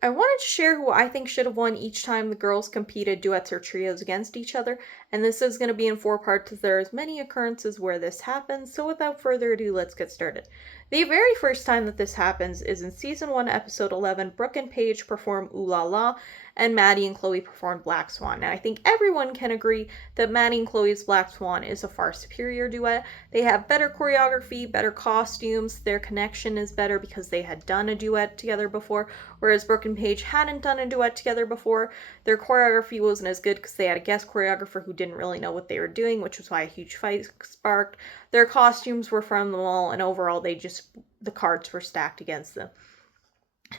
I wanted to share who I think should have won each time the girls competed duets or trios against each other, and this is going to be in 4 parts as there is many occurrences where this happens, so without further ado, let's get started. The very first time that this happens is in season 1, episode 11. Brooke and Paige perform Ooh La La, and Maddie and Chloe perform Black Swan. Now, I think everyone can agree that Maddie and Chloe's Black Swan is a far superior duet. They have better choreography, better costumes, their connection is better because they had done a duet together before, whereas Brooke and Paige hadn't done a duet together before. Their choreography wasn't as good because they had a guest choreographer who didn't really know what they were doing, which was why a huge fight sparked. Their costumes were from the mall, and overall, the cards were stacked against them.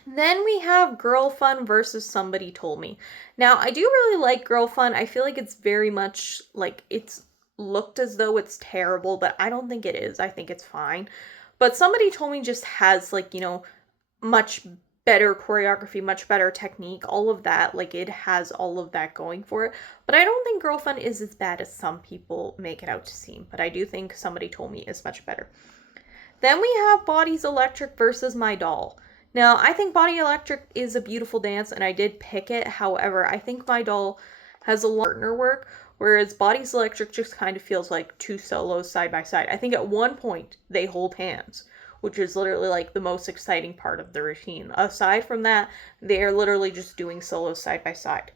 Then we have Girl Fun versus Somebody Told Me. Now, I do really like Girl Fun. I feel like it's very much like it's looked as though it's terrible, but I don't think it is. I think it's fine. But Somebody Told Me just has, like, much better choreography, much better technique, all of that. Like, it has all of that going for it. But I don't think Girl Fun is as bad as some people make it out to seem. But I do think Somebody Told Me is much better. Then we have Bodies Electric versus My Doll. Now, I think Body Electric is a beautiful dance, and I did pick it. However, I think My Doll has a lot of partner work, whereas Bodies Electric just kind of feels like two solos side by side. I think at one point they hold hands, which is literally like the most exciting part of the routine. Aside from that, they are literally just doing solos side by side.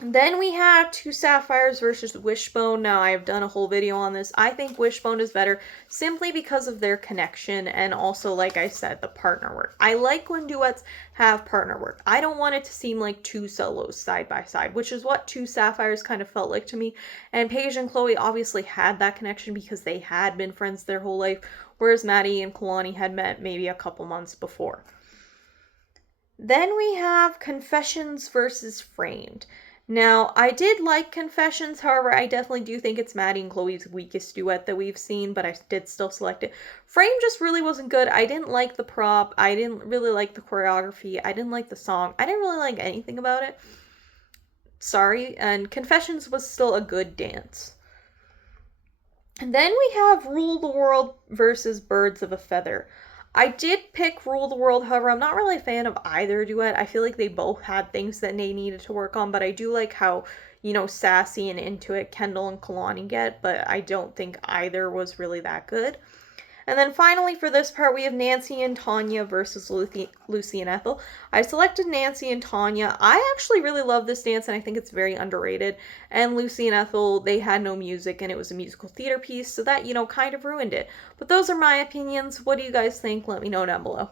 Then we have Two Sapphires versus Wishbone. Now, I have done a whole video on this. I think Wishbone is better simply because of their connection and also, like I said, the partner work. I like when duets have partner work. I don't want it to seem like two solos side by side, which is what Two Sapphires kind of felt like to me. And Paige and Chloe obviously had that connection because they had been friends their whole life, whereas Maddie and Kalani had met maybe a couple months before. Then we have Confessions versus Framed. Now, I did like Confessions, however, I definitely do think it's Maddie and Chloe's weakest duet that we've seen, but I did still select it. Frame just really wasn't good. I didn't like the prop. I didn't really like the choreography. I didn't like the song. I didn't really like anything about it. Sorry. And Confessions was still a good dance. And then we have Rule the World versus Birds of a Feather. I did pick Rule the World, however, I'm not really a fan of either duet. I feel like they both had things that they needed to work on, but I do like how, sassy and into it Kendall and Kalani get, but I don't think either was really that good. And then finally, for this part, we have Nancy and Tanya versus Lucy and Ethel. I selected Nancy and Tanya. I actually really love this dance, and I think it's very underrated. And Lucy and Ethel, they had no music, and it was a musical theater piece, so that, kind of ruined it. But those are my opinions. What do you guys think? Let me know down below.